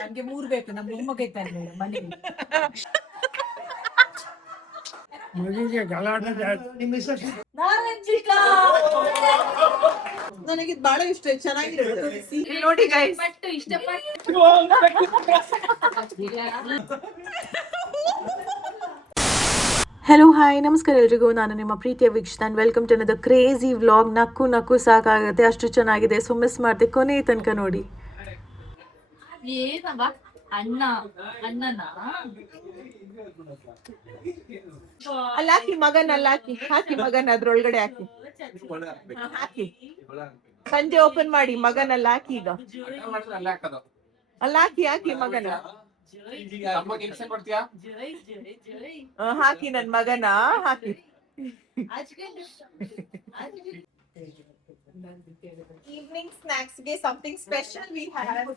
ನನ್ಗೆ 3 ಬೇಕು. ನಮ್ಮ ಮೊಮ್ಮಗ ಇದ್ದಾನೆ ಮನೆಗೆ. ಮಗುವಿಗೆ ಗಲಾಟೆ ಜಾಸ್ತಿ. ನನಗೆ ಬಹಳ ಇಷ್ಟ, ಚೆನ್ನಾಗಿರುತ್ತೆ ನೋಡಿ ಗೈಸ್. ಹಲೋ ಹಾಯ್ ನಮಸ್ಕಾರ ಎಲ್ರಿಗೂ, ನಾನು ನಿಮ್ಮ ಪ್ರೀತಿಯ Veekshita and welcome to another crazy vlog. ನಕ್ಕು ಸಾಕಾಗುತ್ತೆ, ಅಷ್ಟು ಚೆನ್ನಾಗಿದೆ. ಸೊ ಮಿಸ್ ಮಾಡಿದೆ, ಕೊನೆ ತನಕ ನೋಡಿ. ಅಲ್ಲಾಕಿ ಮಗನ್, ಹಾಕಿ ಮಗನ್ ಅದ್ರೊಳಗಡೆ ಹಾಕಿ ಸಂಜೆ ಓಪನ್ ಮಾಡಿ ಮಗನಲ್ಲಿ ಹಾಕಿ. ಈಗ ಹಾಕಿ ಮಗನ ಹಾಕಿ, ನನ್ ಮಗನ ಹಾಕಿ. ಈವ್ನಿಂಗ್ ಸ್ನಾಕ್ಸ್ ಗೆ ಸಮಥಿಂಗ್ ಸ್ಪೆಷಲ್ ವಿ ಹ್ಯಾವ್.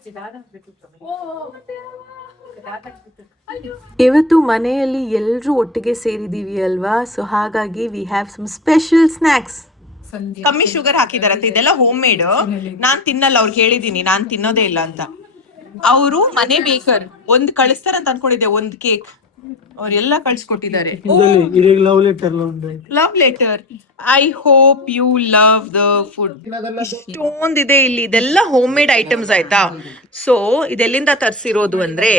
ಇವತ್ತು ಮನೆಯಲ್ಲಿ ಎಲ್ಲರೂ ಒಟ್ಟಿಗೆ ಸೇರಿದೀವಿ ಅಲ್ವಾ, ಸೊ ಹಾಗಾಗಿ we have some special snacks. ಕಮ್ಮಿ ಶುಗರ್ ಹಾಕಿದಾರಂತೆ, ಇದೆಲ್ಲ ಹೋಮ್ ಮೇಡ್. ನಾನ್ ತಿನ್ನಲ್ಲ, ಅವ್ರಿಗೆ ಹೇಳಿದೀನಿ ನಾನ್ ತಿನ್ನೋದೇ ಇಲ್ಲ ಅಂತ. ಅವರು ಮನೆ ಬೇಕರ್ ಒಂದ್ ಕಳಿಸ್ತಾರಂತ ಅನ್ಕೊಂಡಿದ್ದೆ, ಒಂದ್ ಕೇಕ್ ಅವ್ರೆಲ್ಲ ಕಳ್ಸಿಕೊಟ್ಟಿದ್ದಾರೆ. Love letter. I hope you love the food. ಇಷ್ಟೊಂದಿದೆ ಇಲ್ಲಿ, ಇದೆಲ್ಲ ಹೋಮ್ ಮೇಡ್ ಐಟಮ್ಸ್ ಆಯ್ತಾ. ಸೊ ಇದೆಲ್ಲಿಂದ ತರ್ಸಿರೋದು ಅಂದ್ರೆ,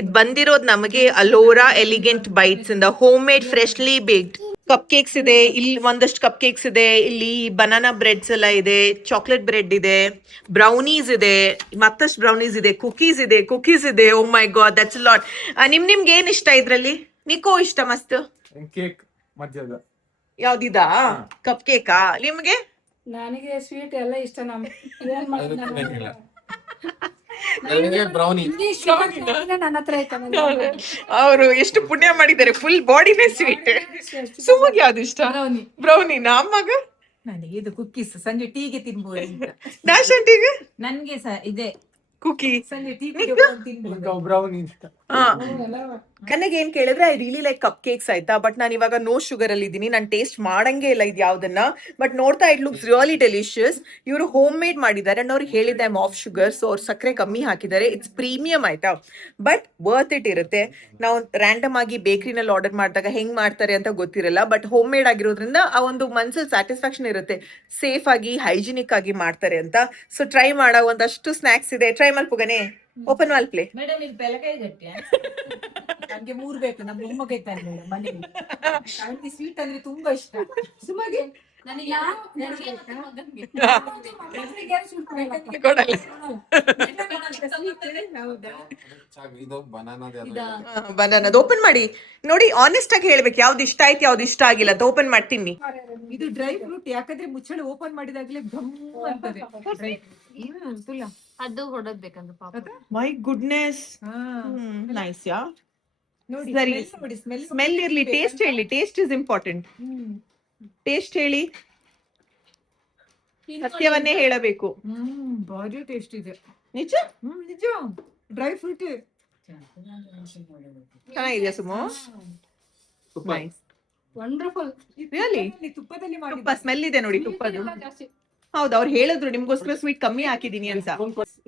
ಇದ್ ಬಂದಿರೋದು ನಮಗೆ ಅಲೋರಾ ಎಲಿಗೆಂಟ್ ಬೈಟ್ಸ್ ಇಂದ, home made freshly baked cupcakes ಇದೆ. ಇಲ್ಲಿ ಒಂದಷ್ಟು ಕಪ್ ಕೇಕ್ಸ್ ಇದೆ, ಇಲ್ಲಿ ಬನಾನಾ ಬ್ರೆಡ್ಸ್ ಎಲ್ಲ ಇದೆ, ಚಾಕ್ಲೇಟ್ ಬ್ರೆಡ್ ಇದೆ, ಬ್ರೌನೀಸ್ ಇದೆ, ಮತ್ತಷ್ಟು ಬ್ರೌನೀಸ್ ಇದೆ, ಕುಕೀಸ್ ಇದೆ. ಓ ಮೈ ಗಾಡ್, ದಟ್ಸ್ ಅ ಲಾಟ್. ನಿಮ್ಗೆ ಏನ್ ಇಷ್ಟ ಇದ್ರಲ್ಲಿ? ನಿಕೋ ಇಷ್ಟ ಮಸ್ತ್ ಕೇಕ್ ಮಧ್ಯದ ಯಾವ್ದಿದಾ? ಕಪ್ ಕೇಕಾ? ನಿಮ್ಗೆ? ನನಗೆ ಸ್ವೀಟ್ ಎಲ್ಲ ಇಷ್ಟ. ನನ್ನ ಹತ್ರ ಅವರು ಎಷ್ಟು ಪುಣ್ಯ ಮಾಡಿದ್ದಾರೆ, ಫುಲ್ ಬಾಡಿನೇ ಸ್ವೀಟ್. ಸುಮಗೆ ಯಾವ್ದು ಇಷ್ಟ? ಬ್ರೌನಿ. ನಮ್ಮಗ ನನಗೆ ಇದು ಕುಕ್ಕೀಸ್ ಸಂಜೆ ಟೀಗೆ ತಿನ್ಬೋದು. ನ್ಯಾಷನ್ ಟೀಗೆ ನನ್ಗೆ ಇದೆ ಕುಕಿ. ಸಂಜೆ ಟೀ ಬ್ರೌನಿ ಇಷ್ಟ. ನನಗೆ ಏನ್ ಕೇಳಿದ್ರೆ, I really like cup cakes ಆಯ್ತಾ. ಬಟ್ ನಾನು ಇವಾಗ ನೋ ಶುಗರ್ ಅಲ್ಲಿ ಇದ್ದೀನಿ, ನಾನು ಟೇಸ್ಟ್ ಮಾಡಂಗೆ ಇಲ್ಲ ಇದು ಯಾವ್ದನ್ನ. ಬಟ್ ನೋಡ್ತಾ ಇಟ್ ಲುಕ್ಸ್ ರಿಯಲಿ ಡೆಲಿಷಿಯಸ್. ಇವರು ಹೋಮ್ ಮೇಡ್ ಮಾಡಿದ್ದಾರೆ ಅಂಡ್ ಅವ್ರಿಗೆ ಹೇಳಿದ್ದೆ ಐಮ್ ಆಫ್ ಶುಗರ್, ಸೊ ಅವ್ರು ಸಕ್ಕರೆ ಕಮ್ಮಿ ಹಾಕಿದ್ದಾರೆ. ಇಟ್ಸ್ ಪ್ರೀಮಿಯಂ ಆಯ್ತಾ, ಬಟ್ ವರ್ತ್ ಇಟ್ ಇರುತ್ತೆ. ನಾವು ರ್ಯಾಂಡಮ್ ಆಗಿ ಬೇಕರಿನಲ್ಲಿ ಆರ್ಡರ್ ಮಾಡಿದಾಗ ಹೆಂಗ್ ಮಾಡ್ತಾರೆ ಅಂತ ಗೊತ್ತಿರಲ್ಲ, ಬಟ್ ಹೋಮ್ ಮೇಡ್ ಆಗಿರೋದ್ರಿಂದ ಆ ಒಂದು ಮನ್ಸಲ್ಲಿ ಸ್ಯಾಟಿಸ್ಫ್ಯಾಕ್ಷನ್ ಇರುತ್ತೆ, ಸೇಫ್ ಆಗಿ ಹೈಜಿನಿಕ್ ಆಗಿ ಮಾಡ್ತಾರೆ ಅಂತ. ಸೊ ಟ್ರೈ ಮಾಡೋ ಒಂದಷ್ಟು ಸ್ನಾಕ್ಸ್ ಇದೆ, ಟ್ರೈ ಮಾಡ್ಬೋಗನೆ. ಓಪನ್ ವಾಲ್ ಪ್ಲೇ. ಮೇಡಮ್ ಇದು ಬೆಳಗಾಯಿ ಗಟ್ಟಿ. ನನ್ಗೆ 3 ಬೇಕು. ನಮ್ಮ ಮೊಮ್ಮಗ ಇದ್ದಾನೆ ಮನೆಗೆ. ಅವನಿಗೆ ಸ್ವೀಟ್ ಅಂದ್ರೆ ತುಂಬಾ ಇಷ್ಟ. ಸುಮಗೆ ಬನಾನದ ಓಪನ್ ಮಾಡಿ ನೋಡಿ. ಆನೆಸ್ಟ್ ಆಗಿ ಹೇಳ್ಬೇಕು, ಯಾವ್ದು ಇಷ್ಟ ಆಯ್ತು ಯಾವ್ದು ಇಷ್ಟ ಆಗಿಲ್ಲ ಅಂತ. ಓಪನ್ ಮಾಡ್ತೀನಿ. ಇದು ಡ್ರೈ ಫ್ರೂಟ್, ಯಾಕಂದ್ರೆ ಮುಚ್ಚಳ ಓಪನ್ ಮಾಡಿದಾಗ್ಲೇ ಗಮ್ ಅಂತದೆ. ಅದು ಹೊಡೋದ್ಬೇಕಂದ್ರೆ ಪಾಪ. My goodness, nice yeah. ನೋಡಿ ಸ್ಮೆಲ್ ಇರ್ಲಿ, ಟೇಸ್ಟ್ ಹೇಳಿ. Taste is important. ಟೇಸ್ಟ್ ಹೇಳಿ, ಸತ್ಯವನ್ನೇ ಹೇಳಬೇಕು. ಭಾರಿ ಟೇಸ್ಟ್ ಇದೆ. ನಿಜ ನಿಜ. ಡ್ರೈ ಫ್ರೂಟ್ ಚೆನ್ನಾಗಿದೆಯಾ ಸುಮೋ? Nice, wonderful. ರಿಯಲಿ ತುಪ್ಪದಲ್ಲಿ ತುಪ್ಪ ಸ್ಮೆಲ್ ಇದೆ ನೋಡಿ, ತುಪ್ಪದು. ಹೌದು, ಅವ್ರು ಹೇಳಿದ್ರು ನಿಮ್ಗೋಸ್ಕರ ಸ್ವೀಟ್ ಕಮ್ಮಿ ಹಾಕಿದೀನಿ ಅಂತ.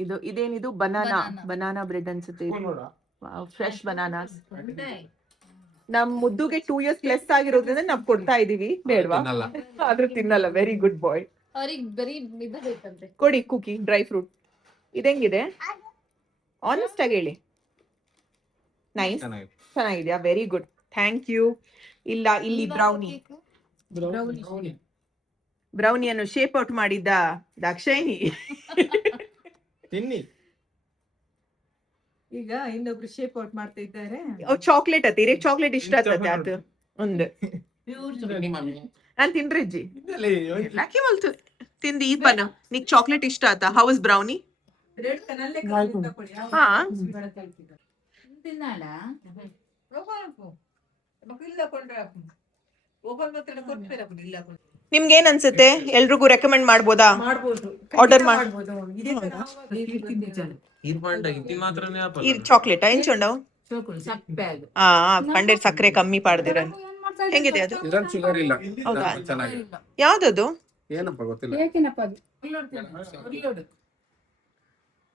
ಇದು ಇದೇನಿದು? ಬನಾನಾ ಬ್ರೆಡ್ ಅನ್ಸುತ್ತೆ. Fresh bananas. ನಮ್ ಮುದ್ದುಗೆ 2 years ಪ್ಲಸ್ ಆಗಿರೋದ್ರಿಂದ ನಾವ್ ಕೊಡ್ತಾ ಇದೀವಿ. ಬೇಡವಾ? ಆದ್ರೂ ತಿನ್ನಲ್ಲ. Very good boy. ಕೊಡಿ ಕುಕಿ, ಡ್ರೈ ಫ್ರೂಟ್. ಇದೆಂಗಿದೆ? ಆನೆಸ್ಟ್ ಆಗಿ ಹೇಳಿ. ನೈಸ್, ಚೆನ್ನಾಗಿದ್ಯಾ? Very good, thank you. ಇಲ್ಲ, ಇಲ್ಲಿ ಬ್ರೌನಿಯನ್ನು ಶೇಪ್ ಔಟ್ ಮಾಡಿದ್ದ ದಾಕ್ಷಾಯಿನಿ. ತಿನ್ನಿ. ಈಗ ಇನ್ನೊಬ್ರು ಶೇಪ್ ಔಟ್ ಮಾಡ್ತಾ ಇದ್ದಾರೆ. ಚಾಕ್ಲೇಟ್ ಅತ್ತೆ, ಇರೇ ಚಾಕ್ಲೇಟ್ ಇಷ್ಟ ಆಗ್ತದೆ ಅದು ಒಂದು. ನಾನ್ ತಿನ್ರಿ ಅಜ್ಜಿ, ಯಾಕೆ ಮಲ್ತು ತಿಂದಿ? ಈ ಬನ ನಿಕ್ ಚಾಕ್ಲೇಟ್ ಇಷ್ಟ ಆತ? How is brownie? ಹಾ, ನಿಮ್ಗೆ ಏನ್ ಅನ್ಸುತ್ತೆ? ಎಲ್ರಿಗೂ ರೆಕಮೆಂಡ್ ಮಾಡ್ಬೋದಾ? ಆರ್ಡರ್ ಮಾಡ್ಬೋದು. ಈ ಚಾಕ್ಲೇಟ್ ಎಂಚೊಂಡವು ಪಂಡೆ ಸಕ್ಕರೆ ಕಮ್ಮಿ ಪಾಡ್ದಿರ. ಹೆಂಗಿದೆ ಅದು? ಶುಗರ್ ಇಲ್ಲ. ಹೌದಾ? ಯಾವ್ದದು? ಏನಪ್ಪ ಗೊತ್ತಿಲ್ಲ. ಏಕೆನಪ್ಪ ಅದು ಉರಿಯೋಡು.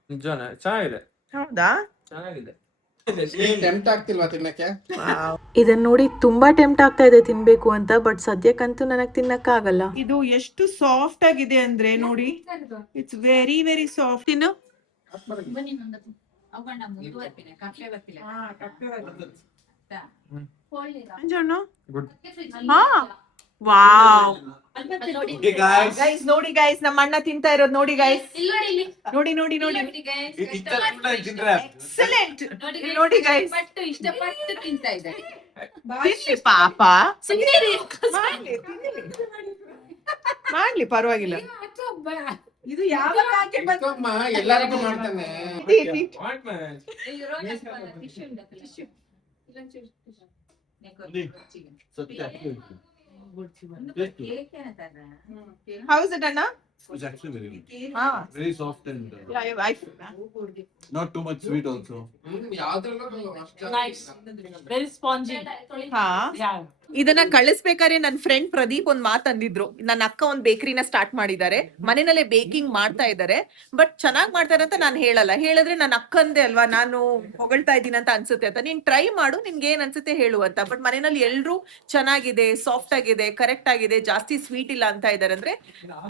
ನಿಜಾನೆ ಚೆನ್ನಾಗಿದೆ, ಹೌದಾ? ಚೆನ್ನಾಗಿದೆ. ಟೆಂಪ್ಟ್ ಆಗ್ತಿಲ್ವಾ ತಿನ್ನಕ್ಕೆ? ಇದನ್ನ ನೋಡಿ ತುಂಬಾ ಟೆಂಪ್ಟ್ ಆಗ್ತಾ ಇದೆ ತಿನ್ಬೇಕು ಅಂತ, ಬಟ್ ಸದ್ಯಕ್ಕಂತೂ ನನಗೆ ತಿನ್ನಕ್ಕಾಗಲ್ಲ. ಇದು ಎಷ್ಟು ಸಾಫ್ಟ್ ಆಗಿದೆ ಅಂದ್ರೆ ನೋಡಿ, ಇಟ್ಸ್ ವೆರಿ ವೆರಿ ಸಾಫ್ಟ್. ಇನ್ನು ಬನ್ನಿ ನಂದು ಅವಣ್ಣ ಮುಂದೆ ಬರ್ತೀನಿ ಕಪ್ಪೆ ಬರ್ತಿಲ್ಲ. ಅಂಜಣ್ಣ ಗುಡ್. ಹಾ ವಾವ್. ನೋಡಿ ಗೈಸ್ ನೋಡಿ ಗೈಸ್, ನಮ್ಮ ಅಣ್ಣ ತಿಂತಾ ಇರೋದು ನೋಡಿ ಗೈಸ್. ನೋಡಿ ನೋಡಿ ನೋಡಿ, ಎಕ್ಸಲೆಂಟ್. ನೋಡಿ ಗೈಸ್, ಇಷ್ಟಪಟ್ಟು ತಿಂತಾ ಇದ್ದಾರೆ. ತಿನ್ಲಿ ಪಾಪ, ಮಾಡ್ಲಿ ಪರವಾಗಿಲ್ಲ. ಇದು ಯಾವಾಗ ಅಮ್ಮ ಎಲ್ಲರಿಗೂ ಮಾಡ್ತಾನೆ. ಹೌಸ್ ಇಟ್ ಅಣ್ಣ? It's actually very good. Ah. Very soft and Yeah, not too much sweet also. ಯಾವ್ದ್ರಲ್ಲೂ ಅಷ್ಟು Nice. Very spongy. ಹಾ. Yeah. ಇದನ್ನ ಕಳಿಸ್ಬೇಕಾದ್ರೆ ನನ್ನ ಫ್ರೆಂಡ್ ಪ್ರದೀಪ್ ಒಂದ್ ಮಾತ್ ಅಂದಿದ್ರು. ನನ್ನ ಅಕ್ಕ ಒಂದ್ ಬೇಕರಿನ ಸ್ಟಾರ್ಟ್ ಮಾಡಿದ್ದಾರೆ, ಮನೆಯಲ್ಲೇ ಬೇಕಿಂಗ್ ಮಾಡ್ತಾ ಇದ್ದಾರೆ, ಬಟ್ ಚೆನ್ನಾಗ್ ಮಾಡ್ತಾರೆ ಅಂತ ನಾನು ಹೇಳಲ್ಲ. ಹೇಳಿದ್ರೆ ನನ್ನ ಅಕ್ಕಂದೆ ಅಲ್ವಾ, ನಾನು ಹೊಗಳ್ತಾ ಇದ್ದೀನಿ ಅಂತ ಅನ್ಸುತ್ತೆ ಅಂತ. ನೀನ್ ಟ್ರೈ ಮಾಡು, ನಿನ್ಗೆ ಏನ್ ಅನ್ಸುತ್ತೆ ಹೇಳು ಅಂತ. ಬಟ್ ಮನೆಯಲ್ಲಿ ಎಲ್ರು ಚೆನ್ನಾಗಿದೆ, ಸಾಫ್ಟ್ ಆಗಿದೆ, ಕರೆಕ್ಟ್ ಆಗಿದೆ, ಜಾಸ್ತಿ ಸ್ವೀಟ್ ಇಲ್ಲ ಅಂತ ಇದಾರೆ ಅಂದ್ರೆ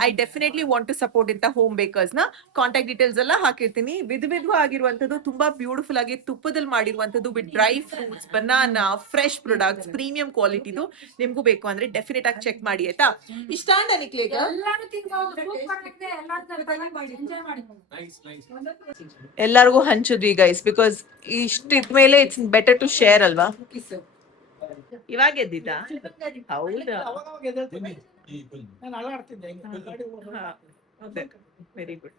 I definitely want to support ಇಂತ ಹೋಮ್ ಬೇಕರ್ಸ್ ನ. ಕಾಂಟ್ಯಾಕ್ಟ್ ಡೀಟೇಲ್ಸ್ ಎಲ್ಲ ಹಾಕಿರ್ತೀನಿ. ವಿಧವಾಗಿರುವಂತದ್ದು, ತುಂಬಾ ಬ್ಯೂಟಿಫುಲ್ ಆಗಿ ತುಪ್ಪದಲ್ಲಿ ಮಾಡಿರುವಂತದ್ದು, with dry fruits, banana, fresh products, premium quality. ನಿಮ್ಗೂ ಬೇಕು ಅಂದ್ರೆ ಡೆಫಿನೆಟ್ ಆಗಿ ಚೆಕ್ ಮಾಡಿ ಆಯ್ತಾ. ಇಷ್ಟ ಅಂದ ನಿಕ್ಲೇಗ ಎಲ್ಲಾನು ತಿನ್ಬಹುದು, ಸೂಪರ್ ಆಗಿದೆ. ಎಲ್ಲಾನು ಟ್ರೈ ಮಾಡಿ ಎಂಜಾಯ್ ಮಾಡಿ. ಎಲ್ಲರಿಗೂ ಹಂಚಿದ್ವಿ ಗೈಸ್, ಬಿಕಾಸ್ ಇಷ್ಟಿದ್ಮೇಲೆ ಇಟ್ಸ್ ಬೆಟರ್ ಟು ಶೇರ್ ಅಲ್ವಾ. ಇವಾಗ ಎದ್ದಿದ್ದ? ಹೌದಾ, ವೆರಿ ಗುಡ್.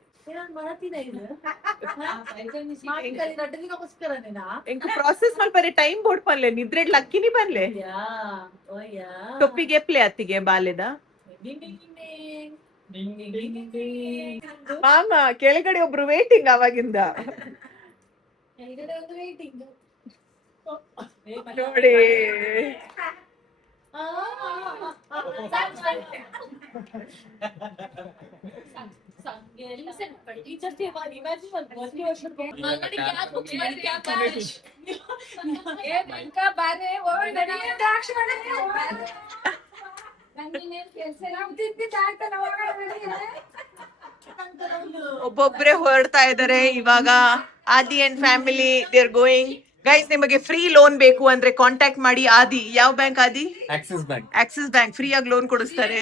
ಪ್ರಾಸೆಸ್ ಮಲ್ಪರೆ ಟೈಮ್ ಬೋರ್ಡ್ ಪನ್ಲೆ ನಿದ್ರೆ ಲಕ್ಕಿನಿ ಬನ್ಲೆ ಟೊಪ್ಪಿಗೆ ಎಪ್ಲೆ ಅತ್ತಿಗೆ ಬಾಲ್ಯದ ಮಾಮ ಕೆಳಗಡೆ ಒಬ್ರು ವೇಟಿಂಗ್ ಅವಾಗಿಂದ ನೋಡಿ. ಒಬ್ಬೊಬ್ರೆ ಹೊರಡ್ತಾ ಇದಾರೆ ಇವಾಗ. ಆದಿ and family they are going. Guys, ನಿಮಗೆ ಫ್ರೀ ಲೋನ್ ಬೇಕು ಅಂದ್ರೆ ಕಾಂಟ್ಯಾಕ್ಟ್ ಮಾಡಿ ಆದಿ. ಯಾವ ಬ್ಯಾಂಕ್ ಆದಿ? Axis bank. Axis bank free ಆಗಿ ಲೋನ್ ಕೊಡಿಸ್ತಾರೆ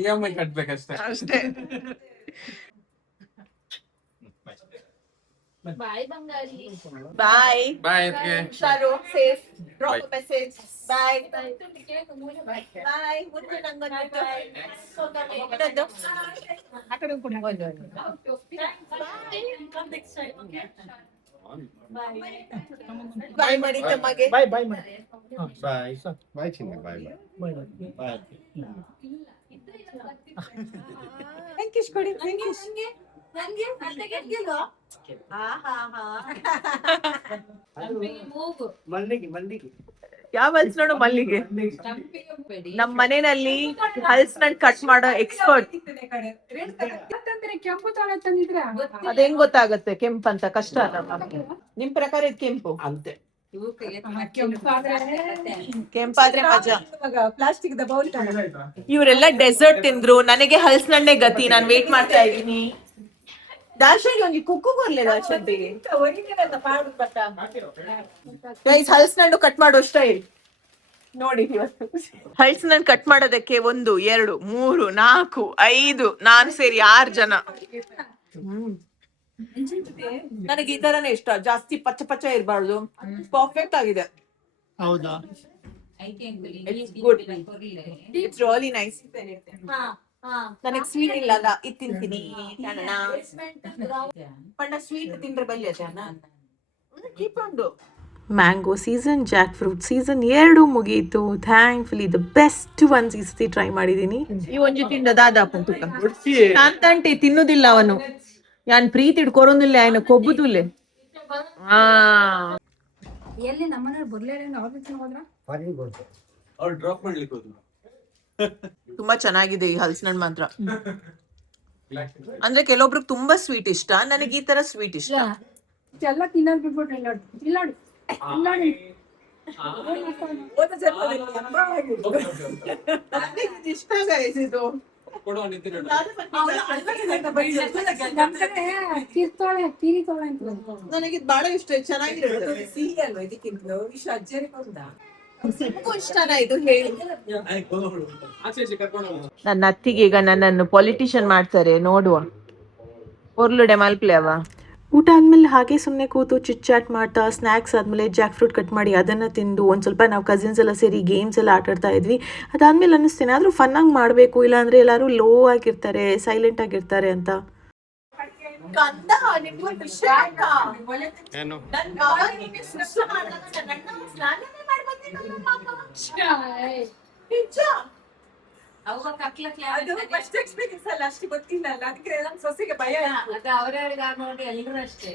EMI ಕಟ್ಬೇಕಷ್ಟೇ ಅಷ್ಟೇ. ಬಾಯ್ ಬಂಗಾರಿ. ಬಾಯ್ ಬಾಯ್. Sharu, safe, drop message. ಬಾಯ್ ಬಾಯ್. ಬಾಯ್. ಮುಟ್ಟು ನಂಗೊಂದು ಇನ್ನೊಂದು. ಆ ಕಡೆ ಕೊಡಿ. ಬಾಯ್ ಮಾಡಿ ತಮ್ಮಗೆ. ಬಾಯ್ ಬಾಯ್ ಮಾಡಿ. ಬಾಯ್ ಬಾಯ್ ಚಿನ್ನ ಬಾಯ್ ಬಾಯ್. ಬಾಯ್. ಥ್ಯಾಂಕ್ ಕೊಡಿ. ನಂಗೆ ಅಲ್ಲಿಗೆ ಗೆಲ್ವಾ? ಮೂಗು ಮಲ್ಲಿಗೆ ಯಾವ ಹಲ್ಸಿನಣ್ಣು ಮಲ್ಲಿಗೆ? ನಮ್ ಮನೆಯಲ್ಲಿ ಹಲ್ಸಿನಣ್ಣು ಕಟ್ ಮಾಡೋ ಎಕ್ಸ್ಪರ್ಟ್. ಕೆಂಪು ತೊಳೆ ತಂದಿದ್ರ ಅದ್ ಹೆಂಗ್ ಗೊತ್ತಾಗತ್ತೆ ಕೆಂಪಂತ? ಕಷ್ಟ ಅಲ್ಲ. ನಿಮ್ ಪ್ರಕಾರ ಇದು ಕೆಂಪು ಅಂತೆ. ಕೆಂಪಾದ್ರೆ ಮಜಾ. ಪ್ಲಾಸ್ಟಿಕ್ ಬೌಲ್ ಇವರೆಲ್ಲ ಡೆಸರ್ಟ್ ತಿಂದ್ರು, ನನಗೆ ಹಲ್ಸಿನಣ್ಣೆ ಗತಿ. ನಾನ್ ವೇಟ್ ಮಾಡ್ತಾ ಇದ್ದೀನಿ. ದಾರ್ಶನ್ಗೆ ಒಂದು ಕುಕ್ಕು ಬರ್ಲೆ ದಾರ್ಶನ್ಗೆ. ಗೈಸ್, ಹಲ್ಸಿನಣ್ಣು ಕಟ್ ಮಾಡೋ ಸ್ಟೈಲ್ ನೋಡಿ ಇವತ್ತು. ಹಲ್ಸಿನಣ್ಣು ಕಟ್ ಮಾಡೋದಕ್ಕೆ 1 2 3 4 5 ನಾನು ಸೇರಿ 6 ಜನ. ನನಗೆ ಈ ತರನೇ ಇಷ್ಟ, ಜಾಸ್ತಿ ಪಚ್ಚ ಪಚ್ಚ ಇರಬಾರ್ದು. ಪರ್ಫೆಕ್ಟ್ ಆಗಿದೆ. ಹೌದಾ? It's really nice. ನನಗೆ ಸ್ವೀಟ್ ಇಲ್ಲಲ್ಲ, ಇದು ತಿಂತೀನಿ. ಪಣ್ಣ ಸ್ವೀಟ್ ತಿಂದ್ರೆ ಬಲ್ಲಿ mango season, Jack fruit season 2 ಮುಗೀತು. ಥ್ಯಾಂಕ್ಫುಲಿ ದ ಬೆಸ್ಟ್ ಒನ್ಸ್ ಈ ಸತಿ ಟ್ರೈ ಮಾಡಿದೀನಿ. ಈ ಒಂಜಿ ತಿಂದ ದಾದಾಪ ಶಾಂತಂಟಿ ತಿನ್ನುದಿಲ್ಲ ಅವನು. ಯಾನ್ ಪ್ರೀತಿ ಇಡ್ಕೊರೊಂದಿಲ್ಲ, ఆయన ಕೊಬ್ಬುದುಲ್ಲೆ. ಎಲ್ಲಿ ನಮ್ಮನೆ ಬರ್ಲೇನೆ ಅವ್ರ ಹೋದ್ರ ಅವ್ರು ಡ್ರಾಪ್ ಮಾಡ್ಲಿಕ್ಕೆ ಹೋದ್ರು. ತುಂಬಾ ಚೆನ್ನಾಗಿದೆ ಈ ಹಲಸಿನಣ್ಣು ಮಾತ್ರ. ಅಂದ್ರೆ ಕೆಲವೊಬ್ರಿಗೆ ತುಂಬಾ ಸ್ವೀಟ್ ಇಷ್ಟ, ನನಗೆ ಈ ತರ ಸ್ವೀಟ್ ಇಷ್ಟ. ಎಲ್ಲ ತಿನ್ನೋದು ಬಿಟ್ಬಿಟ್ರೆ ಇಲ್ಲ ಇಷ್ಟ guys ಇದು. ನನಗೆ ಇದು ಬಹಳ ಇಷ್ಟ, ಚೆನ್ನಾಗಿರುತ್ತೆ. ಸಿಹಿ ಅಲ್ವಾ ಇದಕ್ಕಿಂತ ಇಷ್ಟು ಅಜ್ಜರಿ ಬಂದ ನಿಮ್ಗೂ ಇಷ್ಟನಾ ಇದು ಹೇಳಿ? ನನ್ನ ಅತ್ತಿಗೆ ಈಗ ನನ್ನನ್ನು ಪೊಲಿಟಿಷಿಯನ್ ಮಾಡ್ತಾರೆ, ನೋಡುವ. ಒರ್ಲುಡೆ ಮಲ್ಪ್ಲೇವ. ಊಟ ಆದಮೇಲೆ ಹಾಗೆ ಸುಮ್ಮನೆ ಕೂತು ಚಿಟ್ ಚಾಟ್ ಮಾಡ್ತಾ ಸ್ನ್ಯಾಕ್ಸ್ ಆದಮೇಲೆ ಜಾಕ್ ಫ್ರೂಟ್ ಕಟ್ ಮಾಡಿ ಅದನ್ನು ತಿಂದು ಒಂದು ಸ್ವಲ್ಪ ನಾವು ಕಸಿನ್ಸ್ ಎಲ್ಲ ಸೇರಿ ಗೇಮ್ಸ್ ಎಲ್ಲ ಆಟಾಡ್ತಾ ಇದ್ವಿ. ಅದಾದಮೇಲೆ ಅನ್ನಿಸ್ತೇನೆ ಆದರೂ ಫನ್ನಾಗಿ ಮಾಡಬೇಕು, ಇಲ್ಲಾಂದರೆ ಎಲ್ಲರೂ ಲೋ ಆಗಿರ್ತಾರೆ, ಸೈಲೆಂಟ್ ಆಗಿರ್ತಾರೆ ಅಂತ. ಅಷ್ಟು ಗೊತ್ತಿಲ್ಲ ಅಲ್ಲ, ಅದಕ್ಕೆ ನಮ್ ಸೊಸೆಗೆ ಭಯ. ಅದು ಅವ್ರವ್ರಿಗೆ ನೋಡಿ ಎಲ್ಲರೂ ಅಷ್ಟೇ.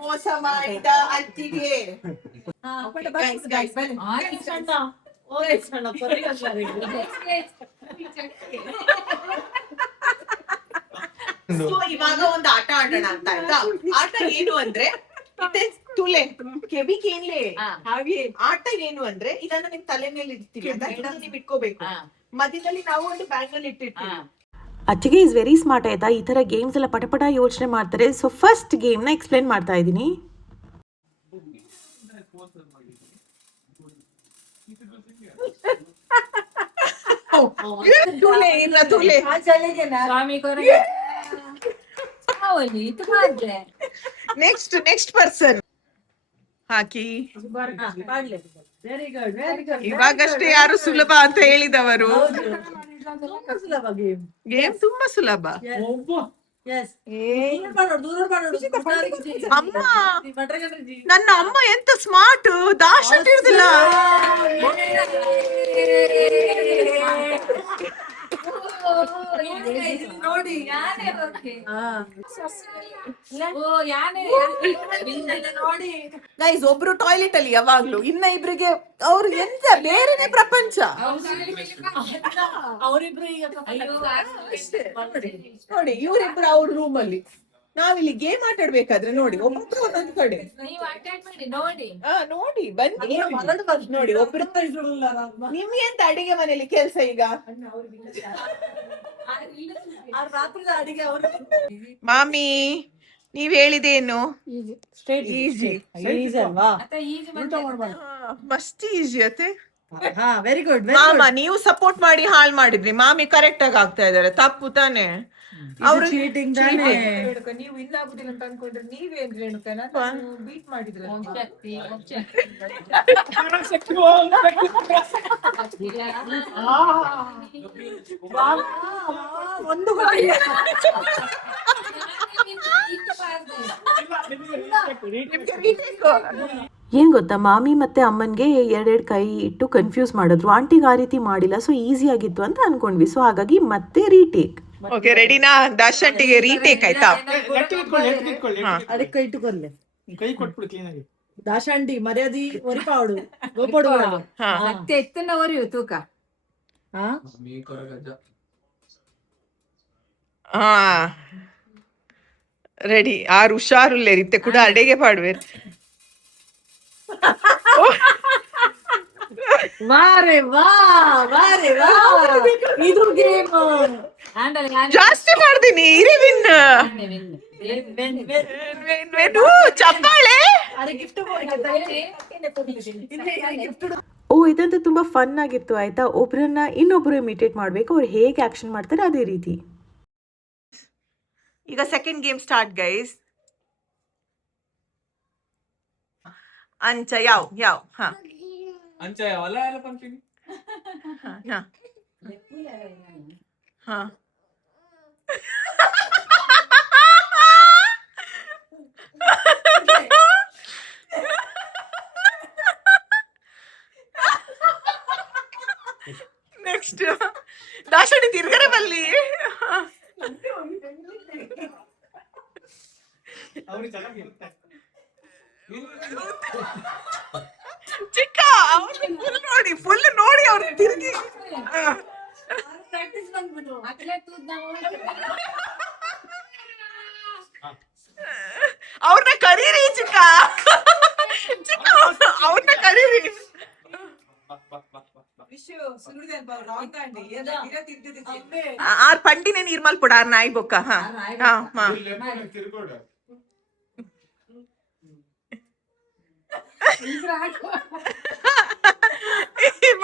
ಮೋಸ ಮಾಡಿದ ಅತ್ತಿಗೆ. So, ಇವಾಗ ಒಂದು ಆಟ ಆಡೋಣ ಅಂತ ಆಯ್ತಾ? ಆಟ ಏನು ಅಂದ್ರೆ ತುಲೆ ಕೆಬಿಕೇನ್ಲೆ ಆಟ ಏನು ಅಂದ್ರೆ ಇದನ್ನ ನಿಮ್ ತಲೆ ಮೇಲೆ ಇಡ್ತೀವಿ ಅಂತ ಇದನ್ನ ನೀವ್ ಇಟ್ಕೋಬೇಕು. ಮಧ್ಯದಲ್ಲಿ ನಾವು ಒಂದು ಬ್ಯಾಂಗ್ ಅಲ್ಲಿ ಇಟ್ಟಿರ್ತೀವಿ. ಅಜ್ಜಿಗೆ ಇಸ್ ವೆರಿ ಸ್ಮಾರ್ಟ್ ಆಯ್ತಾ, ಈ ಥರ ಗೇಮ್ಸ್ ಎಲ್ಲ ಪಟಪಟ ಯೋಚನೆ ಮಾಡ್ತಾರೆ. ಸೊ ಫಸ್ಟ್ ಗೇಮ್ನ ಎಕ್ಸ್ಪ್ಲೇನ್ ಮಾಡ್ತಾ ಇದ್ದೀನಿ. ತುಲೆ ಇಲ್ಲ ತುಲೆ. ನೆಕ್ಸ್ಟ್ ಪರ್ಸನ್ ಹಾಕಿ. ಇವಾಗಷ್ಟೇ ಯಾರು ಸುಲಭ ಅಂತ ಹೇಳಿದವರು. ಗೇಮ್ ತುಂಬಾ ಸುಲಭ. ಅಮ್ಮ, ನನ್ನ ಅಮ್ಮ ಎಂತ ಸ್ಮಾರ್ಟ್, ದಾಶ್ ಅಂತ ಇರುದಿಲ್ಲ. ನೋಡಿ ನೋಡಿ ಗೈಸ್, ಒಬ್ರು ಟಾಯ್ಲೆಟ್ ಅಲ್ಲಿ ಯಾವಾಗ್ಲೂ, ಇನ್ನ ಇಬ್ರಿಗೆ ಅವ್ರು ಎಂತ ಬೇರೆನೆ ಪ್ರಪಂಚ. ನೋಡಿ ಇವ್ರಿಬ್ರು ಅವ್ರ ರೂಮ್ ಅಲ್ಲಿ, ನಾವಿಲ್ಲಿ ಗೇಮ್ ಆಟಾಡ್ಬೇಕಾದ್ರೆ ನೋಡಿ ಒಬ್ಬೊಬ್ರು ಒಂದೊಂದು ಕಡೆ. ನೋಡಿ ಬನ್ನಿ ನೋಡಿ ಒಬ್ರು. ನಿಮ್ಗೆ ಎಂತ ಅಡಿಗೆ ಮನೇಲಿ ಕೆಲ್ಸ ಈಗ? ಮಾಮಿ ನೀವ್ ಹೇಳಿದೇನು? ಈಜಿ ಮಸ್ತ್ ಈಜಿ ಅತ್ತೆ. Very good. ಮಾಮ ನೀವು ಸಪೋರ್ಟ್ ಮಾಡಿ ಹಾಳ್ ಮಾಡಿದ್ರಿ, ಮಾಮಿ ಕರೆಕ್ಟ್ ಆಗಿ ಆಗ್ತಾ ಇದಾರೆ. ತಪ್ಪು ತಾನೆ? ಅವ್ರು ನೀವು ಇಲ್ಲ ಆಗುದಿಲ್ಲ ಅಂತ ಅನ್ಕೊಂಡ್ರೆ ನೀವೇನ್ ರೇಣುಕನ ಬೀಟ್ ಮಾಡಿದ್ರೆ ಒಂದು ಏನು ಗೊತ್ತಾ, ಮಾಮಿ ಮತ್ತೆ ಅಮ್ಮನ್ಗೆ ಎರಡೆರಡು ಕೈ ಇಟ್ಟು ಕನ್ಫ್ಯೂಸ್ ಮಾಡಿದ್ರು. ಆಂಟಿಗೆ ಆ ರೀತಿ ಮಾಡಿಲ್ಲ, ಸೊ ಈಸಿ ಆಗಿತ್ತು ಅಂತ ಅನ್ಕೊಂಡ್ವಿ. ಸೊ ಹಾಗಾಗಿ ಮತ್ತೆ ರೀಟೇಕ್. ಓಕೆ, ರೆಡಿನಾ? ದಾಶಂಟಿಗೆ ರೀಟೇಕ್ ಆಯ್ತಾ? ಅದಕ್ಕೆ ಇಟ್ಟುಕೊರ್ಲೆ ಕೈ ಕೊಟ್ಬಿಡು ಕ್ಲೀನ್ ಆಗಿ. ದಾಶಂಡಿ ಮರ್ಯಾದಿ ಒರಿಪಾಡು ಗೋಪಡು ಎತ್ತನ ಒರಿಯು ತೂಕ. ಹಾ ರೆಡಿ. ಆರು ಹುಷಾರುಲ್ಲೇ ರೀತೆ ಕೂಡ ಅಡೆಗೆ ಪಾಡುವೆ. ವಾರೆ ವಾ ವಾರೆ ವಾ, ಇದು ಗೇಮ್ ಜಾಸ್ತಿ ಮಾಡ್ತೀನಿ. ಚಪ್ಪಾಳೆ. ಓ, ಇದಂತೂ ತುಂಬಾ ಫನ್ ಆಗಿತ್ತು ಆಯ್ತಾ. ಒಬ್ರನ್ನ ಇನ್ನೊಬ್ರು ಇಮಿಟೇಟ್ ಮಾಡ್ಬೇಕು, ಅವ್ರು ಹೇಗೆ ಆಕ್ಷನ್ ಮಾಡ್ತಾರೆ ಅದೇ ರೀತಿ. ಈಗ ಸೆಕೆಂಡ್ ಗೇಮ್ ಸ್ಟಾರ್ಟ್ ಗೈಸ್. ಅಂಚ ಯಾವ ಹಾ ಅಂಚ ಹೊಲ ಎಲ್ಲ ಪಂಪಿನಿ. ಹಾ ನೆಕ್ಸ್ಟ್ ದಾಶಣಿ ತಿರ್ಗರೆ ಬಲ್ಲಿ. ಅವ್ರಿಗೆ ಚೆನ್ನಾಗಿರುತ್ತೆ. ಚಿಕ್ಕ ಫುಲ್ ನೋಡಿ ಅವ್ರು ತಿರುಗಿ ಪ್ರಾಕ್ಟೀಸ್ ಬಂದ್ಬಿಡು ಅಕ್ಲೆ ತೂದ್ ನಾವು ಅವ್ರನ್ನ ಕರೀರಿ ಚಿಕ್ಕ ಅವ್ರನ್ನ ಕರೀರಿ. ಆರ್ ಪಂಡಿನೇ ನೀರ್ ಮಲ್ ಪುಡ ಆರ್ ನಾಯಿ ಬೊಕ್ಕ. ಹಾ ಹಾ ಹಾ ತಿರ್ಗೋಡು.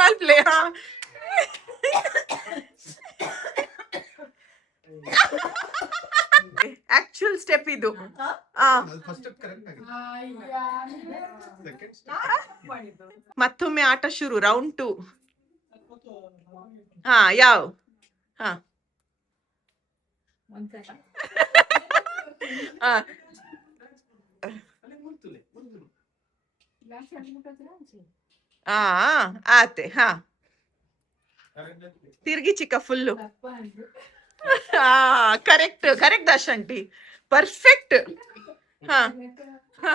ಮಲ್ ಪ್ಲೇ. ಹಾ ಆಕ್ಚುಯಲ್ ಸ್ಟೆಪ್ ಇದು. ಫಸ್ಟ್ ಕರೆಕ್ಟ್ ಆಗಿದೆ. ಸೆಕೆಂಡ್ ಮತ್ತೊಮ್ಮೆ ಆಟ ಶುರು, ರೌಂಡ್ 2. ಹಾ ಯಾವ ಹಾ ಹಾ ಹಾ ಆತೆ. ಹಾ ತಿರ್ಗಿ ಚಿಕ್ಕ ಫುಲ್ಲು. ಹಾ ಕರೆಕ್ಟ್ ಕರೆಕ್ಟ್ ದರ್ಶಂಟಿ, ಪರ್ಫೆಕ್ಟ್. ಹಾ ಹಾ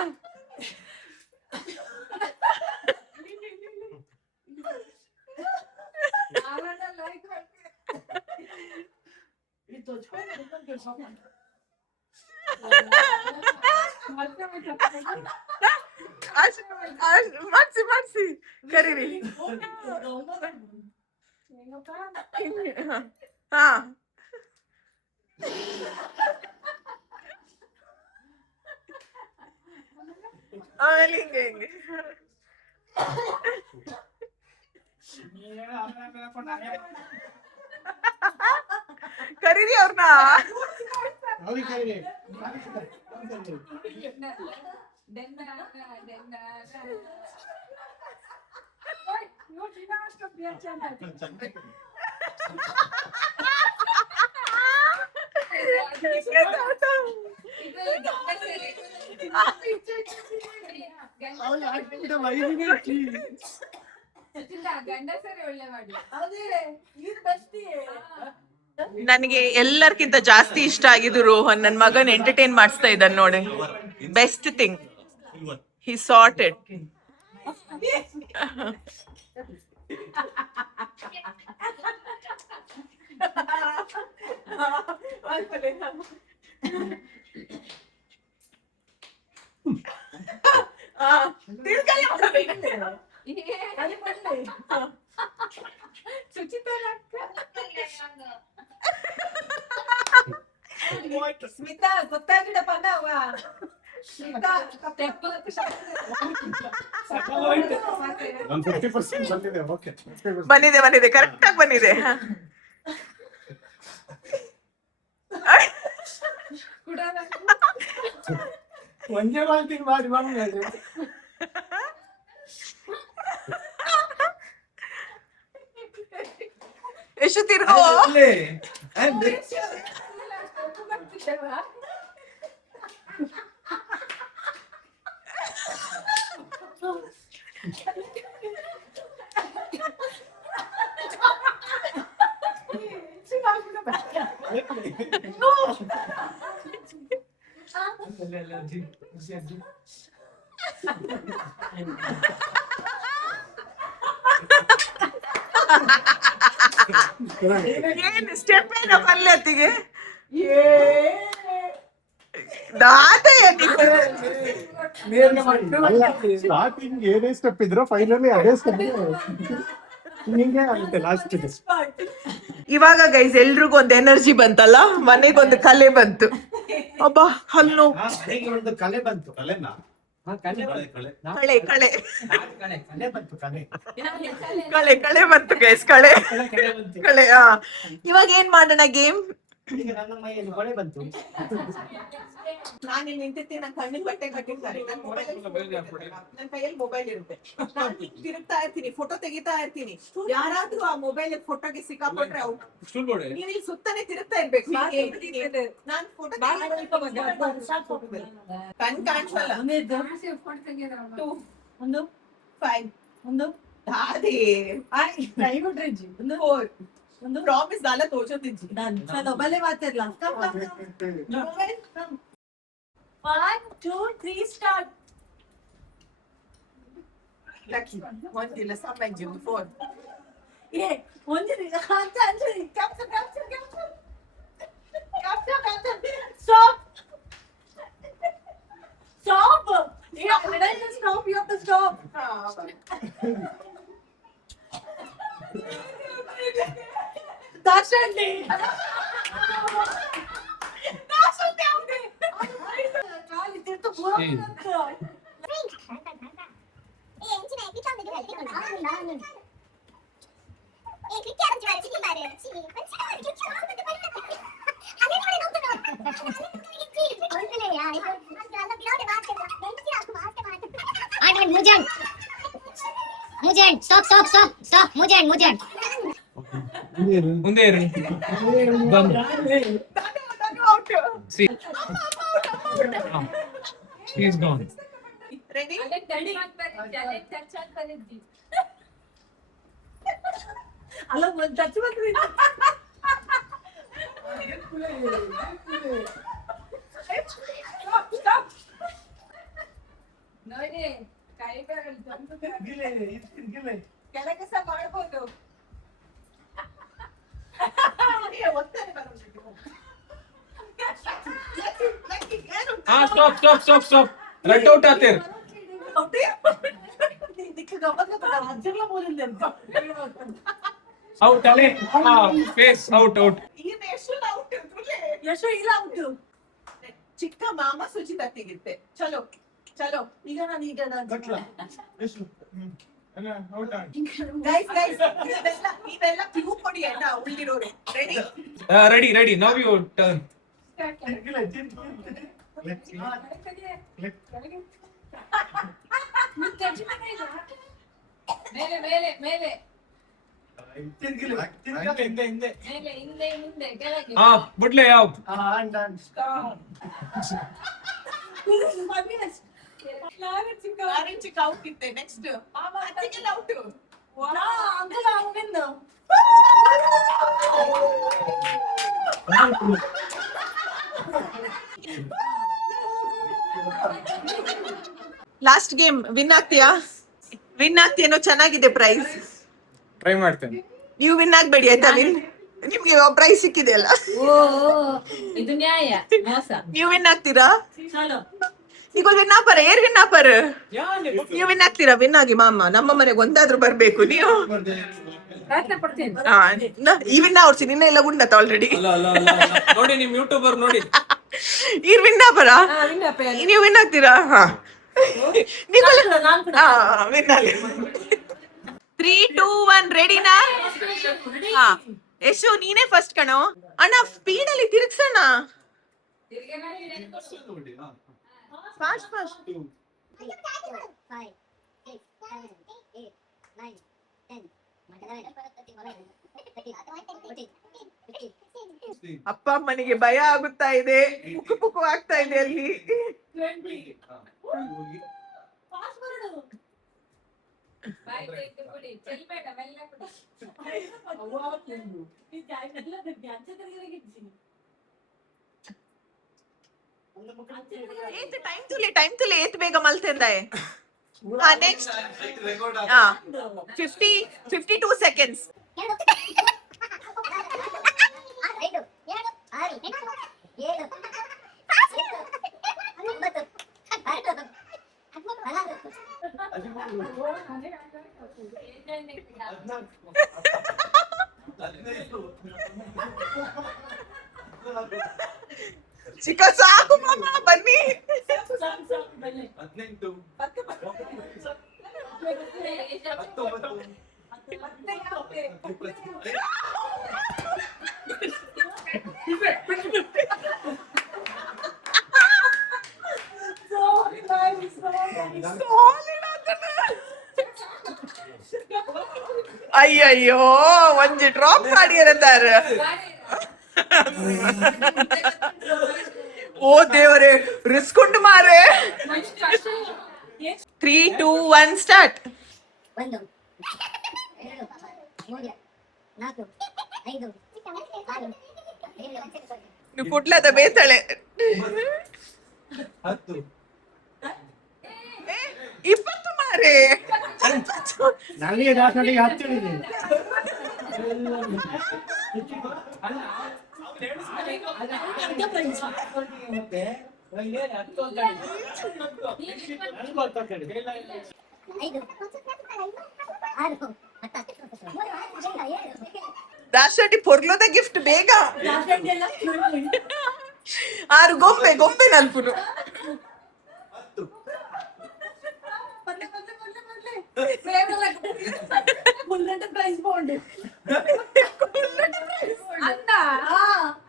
ಮಾಡ್ಸಿ ಮಾಡ್ಸಿ ಕರೀರಿ. ಹಾ ಆಮೇಲೆ ಹಿಂಗೆ ಹಿಂಗೆ ಕರೀರಿ ಅವ್ರನ್ನ. ಅವ್ರಿಗೆ ಕರೀರಿ. ನನಗೆ ಎಲ್ಲರಿಗಿಂತ ಜಾಸ್ತಿ ಇಷ್ಟ ಆಗಿದ್ದು ರೋಹನ್, ನನ್ ಮಗನ್ ಎಂಟರ್ಟೈನ್ ಮಾಡಿಸ್ತಾ ಇದ್ದಾನೆ ನೋಡಿ. Best thing he sorted. Smita ಗೊತ್ತಾಗಿಡಪ್ಪ ನಾವ ಒಂದು 50% ಬಂದಿದೆ. ಓಕೆ ಬಂದಿದೆ ಬಂದಿದೆ ಕರೆಕ್ಟ್ ಆಗಿ ಬಂದಿದೆ. ಒಂದೇ ಮಾಡ್ತೀನಿ ಮಾಡಿ ಮಾಡಿ. ಎಷ್ಟು ತಿರ್ಗೋ. ಏನ್ ಸ್ಟೆಪ್ ಏನೋ ಕಲ್ಲತ್ತಿಗೆ ದಾತೆ ಸ್ಟಾರ್ಟಿಂಗ್ ಏನೇ ಸ್ಟೆಪ್ ಇದ್ರು ಫೈನಲಿ ಅದೇ ಸ್ಟೆಪ್ ಹಿಂಗೆ ಆಗುತ್ತೆ ಲಾಸ್ಟ್. ಇವಾಗ ಗೈಸ್ ಎಲ್ರಿಗೂ ಒಂದು ಎನರ್ಜಿ ಬಂತಲ್ಲ, ಮನೆಗೊಂದು ಕಲೆ ಬಂತು. ಅಬ್ಬಾ ಹಲ್ಲು ಒಂದು ಕಲೆ ಬಂತು. ಕಲೆನಾ? ಕಲೆ ಕಳೆ ಕಳೆ ಕಳೆ ಕಳೆ ಕಲೆ ಬಂತು. ಕಲೆ ಕಳೆ ಕಳೆ ಬಂತು ಗೈಸ್, ಕಳೆ ಕಲೆ ಬಂತು. ಕಳೆ. ಇವಾಗ ಏನ್ ಮಾಡೋಣ ಗೇಮ್? ಈಗ ನನ್ನ ಮೈಯಲ್ಲಿ ಕೊಳೆ ಬಂತು. ನಾನು ನಿಂತಿರ್ತೀನಿ, ನನ್ನ ಕಣ್ಣಿನ ಬಟ್ಟೆ ಕಟ್ಟಿರ್ತಾರೆ, ನನ್ನ ಕೈಯಲ್ಲಿ ಮೊಬೈಲ್ ಇರುತ್ತೆ, ನಾನು ತಿರುಗ್ತಾ ಇರ್ತೀನಿ, ಫೋಟೋ ತೆಗಿತಾ ಇರ್ತೀನಿ. ಯಾರಾದ್ರೂ ಆ ಮೊಬೈಲ್ ಫೋಟೋಗೆ ಸಿಕ್ಕಾಪಟ್ರೆ ಔಟ್. ನೀವು ಇಲ್ಲಿ ಸುತ್ತಾನೆ ತಿರುಗ್ತಾ ಇರ್ಬೇಕು. ನಾನು ಫೋಟೋ ಕಣ್ ಕಾಣಿಸಲ್ಲ. 2 1 5 1 4 5 4 ಪ್ರಾಮಿಸ್ ದಾಲ ತೋಚೋದಿಜ್ಜಿ ನಾನು ಬಲೆ ಮಾತಾಡ್ಲ 1 2 3 ಸ್ಟಾರ್ಟ್ ಲಕ್ಕಿ ಒಂದಿಲ್ಲ ಸಂಬಂಜಿ ಫೋನ್ ಏ ಒಂದಿರಿ ಅಂತ ಅಂಜರಿ capture stop stop when I just stop you have to stop ದಾಶಂಡಿ ಕಾಲಿ ತಿರ್ತು Stop. Mujahid. ಮುಂದೆ ಇರಿ ಬಂದು She's gone. ರೆಡಿ ಅಲ್ಲ ಒಂದು ಟಚ್ ಮಾಡ್ರಿ ನೋಡಿ ಕೈ ಕೆಳಗೆ ಸಹ ಮಾಡ್ಬೋದು Stop. Right out आते हैं. ಅಜ್ಜಲ್ಲ ಬೋಲಿಲ್ಲ ಅಂತ Out अले. Face out. ಈ ನೇಷನ್ ಔಟ್ ಯಶೋ ಇಲ್ಲ ಉಂಟು ಚಿಕ್ಕ ಮಾಮ ಸುಚಿತ ತೆಗಿತ್ತೆ ಚಲೋ ಈಗ ನಾನು ಗೈಸ್ ಇವೆಲ್ಲ ಕ್ಲೂ ಕೊಡಿ ಅಣ್ಣ ಉಳ್ಳಿರೋರು ready Ready. Now you turn. ಮೇಲೆ ಹಿಂದೆ ಕೆಳಗೆ Budle out. ಆರೆಂಜ್ ಔಟ್ ಇತ್ತೆ ನೆಕ್ಸ್ಟ್ ಅತ್ತಿಗೆಲ್ಲ ಔಟ್ ಅಂಕಲ್ ಅವನಿಂದು ಲಾಸ್ಟ್ ಗೇಮ್ ವಿನ್ ಆಗ್ತೀಯೇನೋ ಚೆನ್ನಾಗಿದೆ ಪ್ರೈಸ್ Try ಮಾಡ್ತೇನೆ. ನೀವು ವಿನ್ ಆಗ್ಬೇಡಿ ಆಯ್ತಾ ನಿಮ್ಗೆ ಪ್ರೈಸ್ ಸಿಕ್ಕಿದೆ ಅಲ್ಲ ಇದು ನ್ಯಾಯ ಮೋಸ ನೀವು ವಿನ್ ಆಗ್ತೀರಾ ಚಲೋ ಈಗ ವಿನ್ ಆಪರ ನೀವು ವಿನ್ ಆಗ್ತೀರಾ ವಿನ್ ಆಗಿ ಮಾಮ ನಮ್ಮ ಮನೆಗೆ ಒಂದಾದ್ರೂ ಬರ್ಬೇಕು ನೀವು ಪ್ರಯತ್ನ ಪಡ್ತೀನಿ ಈ ವಿನ್ ಅವ್ರು ನಿನ್ನೆ ಎಲ್ಲ ಉಂಡತ್ತ ಆಲ್ರೆಡಿ ಅಲ್ಲ. ನೋಡಿ ನಿಮ್ ಯೂಟ್ಯೂಬರ್ ನೋಡಿ. ಈ ವಿನ್ ಆಪರ ನೀವು ವಿನ್ ಆಗ್ತೀರಾ ಹಾ ವಿನ್ ಆಗಿ 3 2 1 ರೆಡಿನಾ ಹಾ ಯಶು ನೀನೇ ಫಸ್ಟ್ ಕಣೋ ಅಣ್ಣ ಸ್ಪೀಡ್ ಅಲ್ಲಿ ತಿರುಗ್ಸೋಣ ಫಾಸ್ಟ್ ಅಪ್ಪ ಅಮ್ಮನಿಗೆ ಭಯ ಆಗುತ್ತಾ ಇದೆ ಪುಕ್ಕು ಆಗ್ತಾ ಇದೆ ಅಲ್ಲಿ ಟೈಮ್ ತುಲೆ ಏತ್ ಬೇಗ ಮಲ್ತಿಂದಾಯ್ ನೆಕ್ಸ್ಟ್ 52 ಸೆಕೆಂಡ್ಸ್ ಚಿಕ್ಕ ಸಾಕು ಮಾಮ ಬನ್ನಿ 18 ಅಯ್ಯಯ್ಯೋ ಒಂಜಿ ಡ್ರಾಪ್ ಮಾಡಿರತ್ತಾರ ಓ ದೇವರೇ ರಿಸ್ಕ್ ಉಂಟು ಮಾರೆ 3 2 1 ಸ್ಟಾರ್ಟ್ 1 2 3 4 ನೀವು ಪುಟ್ಲದ ಬೇತಾಳೆ 10 20 ಮಾರೆ ನನಗೆ ದಾಸನಿಗೆ 10 ಹೇಳಿದ್ದೀನಿ. ದಾಶಟಿ ಪೊರ್ಲೋದ ಗಿಫ್ಟ್ ಬೇಗ 6 ಗೊಂಬೆ ನಲ್ಪುನು ಪ್ರೈಸ್ ಬಾಂಡ್ ಅಣ್ಣ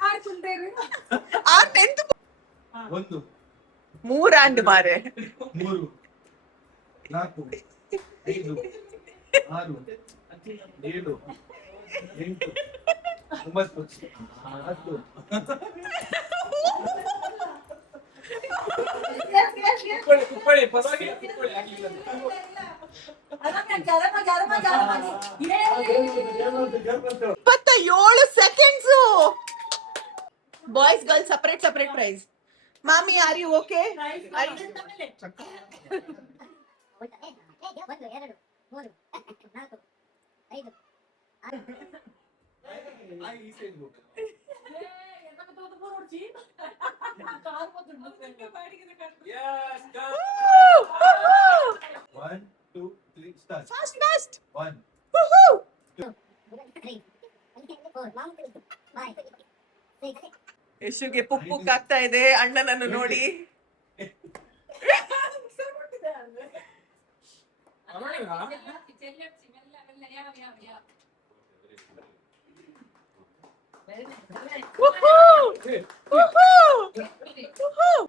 ಆಡ್ಕೊಂಡೇರಿ 1 3 ಆಂಡ್ ಮಾರೆ 3 4 5 6 7 8 9 10 ಕುಪ್ಪಳಿ ಪರವಾಗಿ ಕುಪ್ಪಳಿ ಆಗ್ಲಿಲ್ಲ. ಗರಮ 27 seconds boys girls separate prize ಮಾಮಿ ಆರ್ ಯು ಓಕೆ ಈ ಸೈಡ್ ಹೋಗು. Yes, go. 1 2 3 start. ಫಾಸ್ಟ್ 1 ಯಶುಗೆ ಪುಕ್ ಆಗ್ತಾ ಇದೆ ಅಣ್ಣನನ್ನು ನೋಡಿ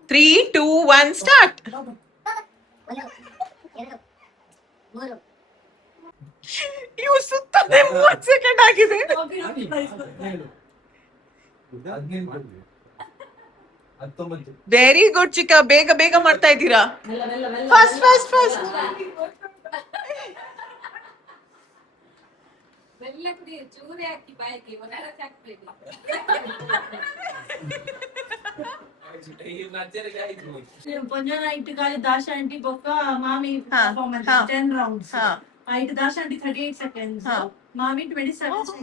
ತ್ರೀ ಟೂ ಒನ್ ಸ್ಟಾರ್ಟ್ ಇವು ಸುತ್ತದೆ 30 ಸೆಕೆಂಡ್ ಆಗಿದೆ 19 ವೆರಿ ಗುಡ್ ಚಿಕ್ಕ ಬೇಗ ಮಾಡ್ತಾ ಇದ್ದೀರಾ ಫಾಸ್ಟ್ ಚೂರಿ ಹಾಕಿ ಬಾಯಿಗೆ ಹಾಕ್ಬೇಕು కొంచెం నైట్ కాదు దాష ఆంటీ బొక్క మామి పర్ఫార్మెన్స్ 10 రౌండ్స్ నైట్ దాష ఆంటీ 38 సెకండ్స్ మామి 27 సెకండ్స్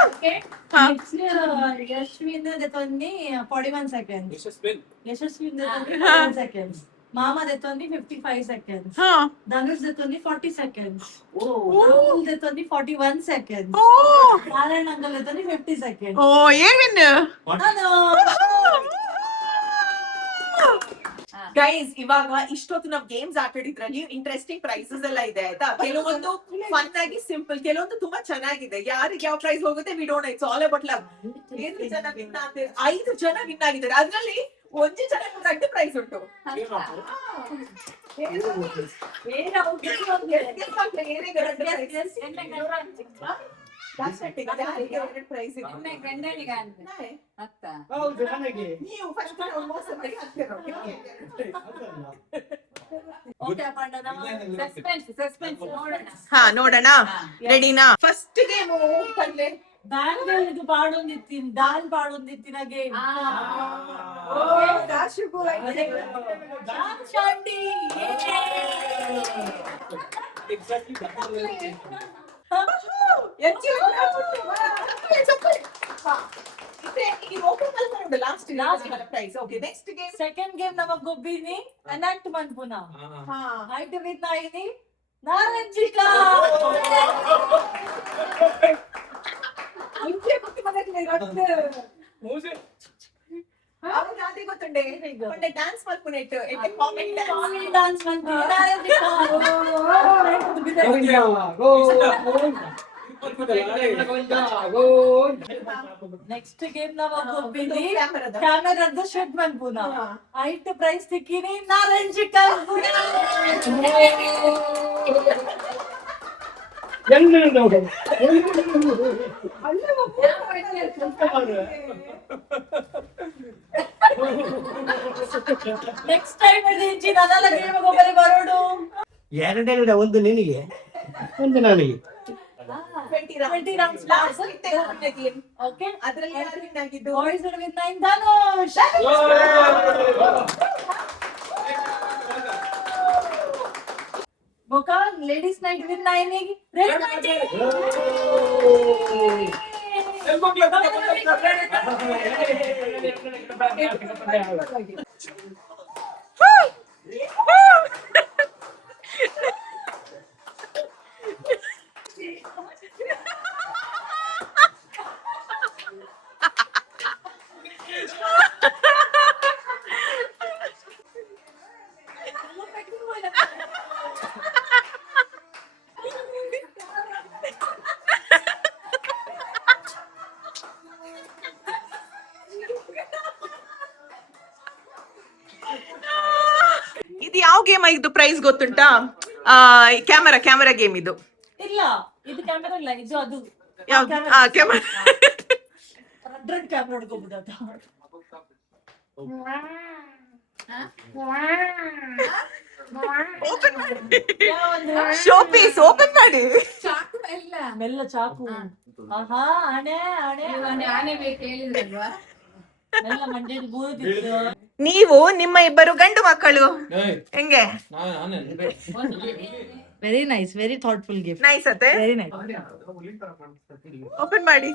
ఓకే నెక్స్ట్ యశ్విన్ దెతోని 41 సెకండ్స్ యశస్విన్ దెతోని 41 సెకండ్స్ మామా దెతోని 55 సెకండ్స్ ధనుష్ దెతోని 40 సెకండ్స్ రాహుల్ దెతోని 41 సెకండ్స్ నారాయణ అంకల్ దెతోని 50 సెకండ్స్ ಓ ಏನ್ ಗೈಸ್ ಇವಾಗ ಇಷ್ಟೊತ್ತು ನಾವ್ ಗೇಮ್ಸ್ ಆಟಾಡಿದ್ರಲ್ಲಿ ಇಂಟ್ರೆಸ್ಟಿಂಗ್ ಪ್ರೈಸಸ್ ಎಲ್ಲ ಇದೆ ಆಯ್ತಾ ಕೆಲವೊಂದು ಫನ್ ಆಗಿ ಸಿಂಪಲ್ ಕೆಲವೊಂದು ತುಂಬಾ ಚೆನ್ನಾಗಿದೆ ಯಾರಿಗೆ ಯಾವ ಪ್ರೈಸ್ ಹೋಗುತ್ತೆ we don't know it's all about luck 5 ಜನ ವಿನ್ ಆಗಿದ್ದಾರೆ ಅದ್ರಲ್ಲಿ 1 ಜನ ದೊಡ್ಡ ಪ್ರೈಸ್ ಉಂಟು ಹೌದು ನನಗೆ ನೀವು ಫಸ್ಟ್ ಮೋಸ ಮಾಡಿ ಹಾಕ್ತೀರ ಹಾ ನೋಡೋಣ ರೆಡಿನಾ ಫಸ್ಟ್ ಗೇಮ್ ಬ್ಯಾಂಗ್ಳೂರ್ದು ಪಾಡೊಂದಿತ್ತಿನ ದಾಲ್ ಪಾಡೊಂದಿತ್ತಿನ ಗೇಮ್ ಸೆಕೆಂಡ್ ಗೇಮ್ ನಮಗ್ ಗೊಬ್ಬಿನಿ ಅನಂಟ್ ಮನ್ಪುನ ಐಟ್ ವಿತ್ ನಾಯಿನಿ ನಾರಂಜಿಕಾ ಗೊತ್ತುಂಡೆ ಡ್ಯಾನ್ಸ್ ಮಲ್ಪುನೆಟ್ డాన్స్ ನೆಕ್ಸ್ಟ್ ಗೇಮ್ ನಮಗ್ ಗೊಬ್ಬಿನಿ ಕ್ಯಾಮೆರಾದ ಶೆಟ್ ಮನ್ಪುನ ಐಟ್ ಪ್ರೈಸ್ ತಿಕ್ಕಿನಿ ನಾರಂಜಿಕಾ ನೆಕ್ಸ್ಟ್ ಟೈಮ್ ಹಿಡಿದು ನನ್ನಲ್ಲ ಗೇಮ್ ಒಬ್ಬರೇ ಬರೋಡು ಎರಡೆರಡು ಒಂದು ನಿನಗೆ ಒಂದು ನನಗೆ 20 rounds last. Okay. ಅದ್ರಲ್ಲಿ ಯಾರು win ಆಗಿದ್ದು? Boys will win 9 Dhanush. Boka, ladies night win 9 ಗೆ red night. ಇದು ಯಾವ ಗೇಮ್ ಇದು ಪ್ರೈಸ್ ಗೊತ್ತುಂಟಾ? ಕ್ಯಾಮರಾ ಗೇಮ್ ಇದು. ಇಲ್ಲ, ಇದು ಕ್ಯಾಮೆರಾ ಇಲ್ಲ, ಇದು ಅದು ಯಾವ್ದು? ಕ್ಯಾಮರಾ. 100 ಕ್ಯಾಮೆರಾ ಹೊಡ್ಕೋಬಹುದು ಅದು. ಓಪನ್ ಮಾಡಿ. ಶೋ ಪೀಸ್ ಓಪನ್ ಮಾಡಿ. ಮೆಲ್ಲ ಚಾಕು. ಆಹಾ, ಆನೆ ಬೇಕು ಹೇಳಿದ್ರಲ್ವಾ? ಮೆಲ್ಲ ಮಂಡ್ಯದ ಬೂದಿತ್ತು. ನೀವು ನಿಮ್ಮ ಇಬ್ಬರು ಗಂಡು ಮಕ್ಕಳು ಹೆಂಗೆ? Very nice, very thoughtful gift. Nice ಅತ್ತೆ. Very nice. ಓಪನ್ ಮಾಡಿ.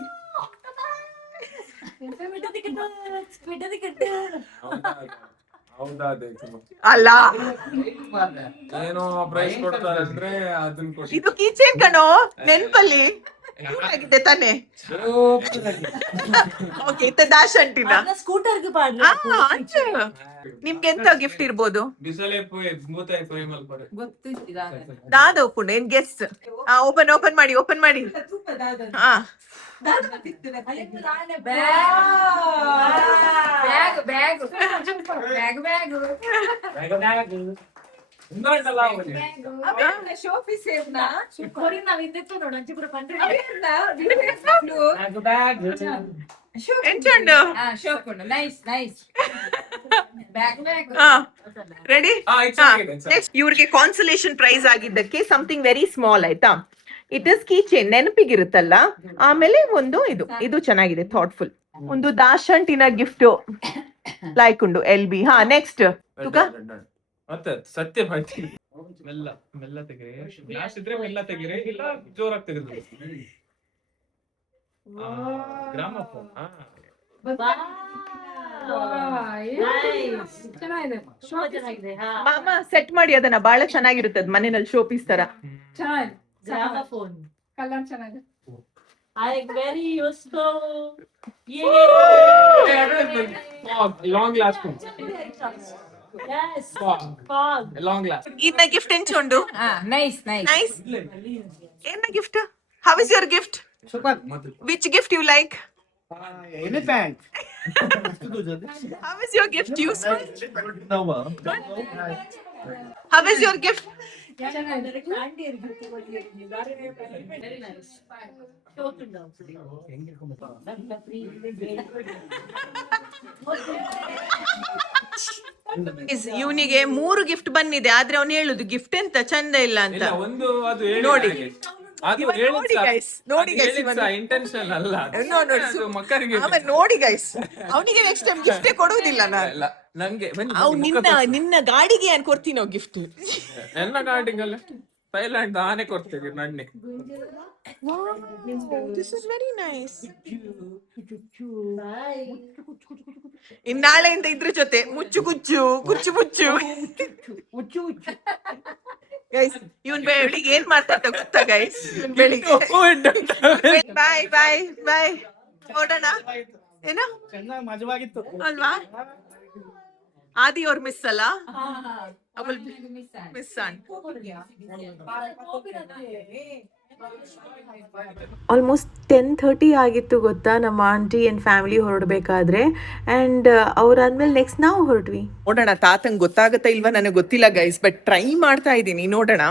ಅಲ್ಲ, ಏನೋ ಪ್ರೈಸ್ ಕೊಡ್ತಾರೆ ಅಂದ್ರೆ ಅದನ್ನ ಕೊಡಿ. ಇದು ಕೀಚೇನ್ ಕಣೋ, ನೆನ್ಪಲ್ಲಿ ಆಗಿದೆ ತಾನೆ. ಓಕೆ, ಇತ್ತ ದಾಶಂಟಿನ ಸ್ಕೂಟರ್ಗೆ ನಿಮ್ಗೆ ಎಂತ ಗಿಫ್ಟ್ ಇರ್ಬೋದು? ಬಿಸಲೆ ಪೋಯ್ ಮೂತಾಯಿ ಪೋಯ್ ಮಲ್ಪರೆ ದಾದ ಒಪ್ಪುಂಡು ಏನ್ ಗೆಸ್ಟ್. ಓಪನ್ ಮಾಡಿ. ಹಾ, ಎಂಚಂಡು ರೆಡಿ. ನೆಕ್ಸ್ಟ್ ಇವ್ರಿಗೆ ಕಾನ್ಸಲೇಷನ್ ಪ್ರೈಸ್ ಆಗಿದ್ದಕ್ಕೆ ಸಮಥಿಂಗ್ ವೆರಿ ಸ್ಮಾಲ್ ಆಯ್ತಾ. ಇಟ್ ಇಸ್ ಕೀ ಚೈನ್, ನೆನಪಿಗಿರುತ್ತಲ್ಲ. ಆಮೇಲೆ ಒಂದು ಇದು ಚೆನ್ನಾಗಿದೆ, ಥಾಟ್ಫುಲ್. ಒಂದು ದಾಶಂಟಿನ ಗಿಫ್ಟ್ ಲೈಕ್ ಉಂಡು LB. ಹಾ, ನೆಕ್ಸ್ಟ್ ತುಕ ಮತ್ತೆ ಸತ್ಯ ಮಾಹಿತಿ ಮೆಲ್ಲ ತೆಗಿರಿ. ಗ್ಲಾಸ್ ಇದ್ರೆ ಮೆಲ್ಲ ತೆಗಿರಿ, ಇಲ್ಲ ಜೋರಾಗಿ ತೆಗೆದ್ರಿ. ಗ್ರಾಮಫೋನ್. ಮಾಮ ಸೆಟ್ ಮಾಡಿ ಅದನ್ನ, ಬಹಳ ಚೆನ್ನಾಗಿರುತ್ತೆ ಮನೆಯಲ್ಲಿ ಶೋ ಪೀಸ್ ತರ. ಗ್ರಾಮಫೋನ್ ಕಲರ್ ಚೆನ್ನಾಗಿದೆ. I very useful. Long lasting. Yes. Fog. Long last. ಇನ್ನ ಗಿಫ್ಟ್ ಎಂಚುಂಡು? Nice. ಏನ gift? How is your gift? Super. Which gift you like? Elephant. How is your gift? Useful? How is your gift? ಇವನಿಗೆ 3 gift ಬಂದಿದೆ, ಆದ್ರೆ ಅವನು ಹೇಳುದು gift ಎಂತ ಚಂದ ಇಲ್ಲ ಅಂತ. ಇಲ್ಲ, ಒಂದು ಅದು ನೋಡಿ. ಅದು ನೋಡಿ guys, ನೋಡಿ guys, ಇಂಟೆನ್ಷನ್ ಅಲ್ಲ. ನೋಡಿ ಅದು ಮಕ್ಕಳಿಗೆ ಆಮೇಲೆ ನೋಡಿ ಗೈಸ್, ಅವನಿಗೆ ನೆಕ್ಸ್ಟ್ ಟೈಮ್ ಗಿಫ್ಟೇ ಕೊಡುವುದಿಲ್ಲ ನಾನು. ಇಲ್ಲ, ನಂಗೆ ನಿನ್ನ ಗಾಡಿಗೆ ಏನ್ ಕೊಡ್ತೀನೋ ಗಿಫ್ಟ್? ಎಲ್ಲ ಗಾಡಿಗಲ್ಲ ಥೈಲ್ಯಾಂಡ್ ಆನೆ ಕೊಡ್ತೀವಿ ನನ್ನೆ. This is very nice. ಇನ್ನಾಳೆಯಿಂದ ಇದ್ರ ಜೊತೆ ಮುಚ್ಚು ಕುಚ್ಚು ಗೈಸ್. ಇವನ್ ಬೆಳಿಗ್ಗೆ ಏನ್ ಮಾಡ್ತಾ ಗೊತ್ತಾ ಗೈಸ್? ಬೆಳಿಗ್ಗೆ ಬಾಯ್ ನೋಡೋಣ. ಏನೋ ಚೆನ್ನಾಗಿ ಮಜವಾಗಿತ್ತು ಅಲ್ವಾ? ಆದಿ ಅವ್ರ ಮಿಸ್ ಅಲ್ಲ, ಅವಳು ಮಿಸ್ ಆನ್. ಆಲ್ಮೋಸ್ಟ್ 10:30 ಆಗಿತ್ತು ಗೊತ್ತಾ, ನಮ್ಮ ಆಂಟಿ ಆ್ಯಂಡ್ ಫ್ಯಾಮಿಲಿ ಹೊರಡಬೇಕಾದ್ರೆ. ಆ್ಯಂಡ್ ಅವ್ರಾದ್ಮೇಲೆ ನೆಕ್ಸ್ಟ್ ನಾವು ಹೊರಟ್ವಿ. ನೋಡೋಣ ತಾತಂಗ್ ಗೊತ್ತಾಗತ್ತಾ ಇಲ್ವಾ ನನಗೆ ಗೊತ್ತಿಲ್ಲ ಗೈಸ್, ಬಟ್ ಟ್ರೈ ಮಾಡ್ತಾ ಇದ್ದೀನಿ, ನೋಡೋಣ.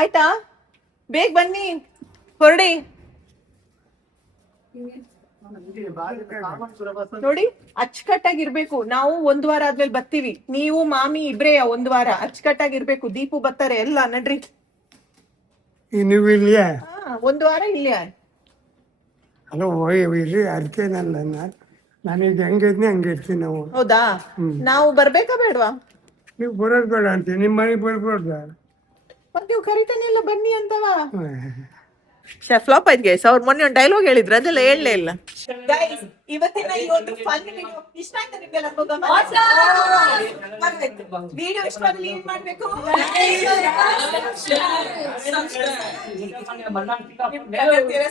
ಆಯ್ತಾ? ಬೇಗ ಬನ್ನಿ, ಹೊರಡಿ. ನೋಡಿ, ಅಚ್ಚುಕಟ್ಟಾಗಿರ್ಬೇಕು. ನಾವು 1 ವಾರ ಆದ್ಮೇಲೆ ಬರ್ತೀವಿ, ನೀವು ಮಾಮಿ ಇಬ್ರೇ 1 ವಾರ ಅಚ್ಚುಕಟ್ಟಾಗಿರ್ಬೇಕು. ದೀಪು ಬರ್ತಾರೆ ಎಲ್ಲ, ನಡ್ರಿ. ನೀವು ಇಲ್ಲಿಯೇ ಒಂದು ವಾರ ಇಲ್ಲೇ. ಅಲ್ಲ ಇಲ್ಲಿ ಅದಕ್ಕೇನಲ್ಲ ನಾನೀಗ ಹೆಂಗಿದ್ನಿ ಹಂಗಿರ್ತೀನಿ ನಾವು. ಹೌದಾ? ನಾವು ಬರ್ಬೇಕಾ ಬೇಡವಾ? ನೀವು ಬರೋದು ಬೇಡ ಅಂತೀವಿ, ನಿಮ್ಮ ಮನೆಗೆ ಬರ್ಬೋದ? ಮತ್ತೆ ನೀವು ಕರಿತಾನೆ ಇಲ್ಲ ಬನ್ನಿ ಅಂತವಾ? ಫ್ಲಾಪ್ ಆಯ್ತು ಗೈಸ್. ಅವ್ರು ಮೊನ್ನೆ ಒಂದು ಡೈಲಾಗ್ ಹೇಳಿದ್ರು, ಅದೆಲ್ಲ ಹೇಳಲೇ ಇಲ್ಲ. ಗೈಸ್, ಇವತ್ತಿನ ಈ ಒಂದು ಫನ್ ವಿಡಿಯೋ ಇಷ್ಟ ಆಯ್ತಾ ನಿಮ್ಗೆಲ್ಲ? ವಿಡಿಯೋ ಇಷ್ಟ ಆದ್ರೆ ಏನ್ ಮಾಡ್ಬೇಕು?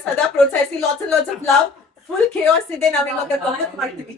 ಸದಾ ಪ್ರೋತ್ಸಾಹಿಸಿ. Lots of love. Full chaos ಇದೆ, ನಾವಿವಾಗ ಕಮೆಂಟ್ ಮಾಡ್ತೀವಿ.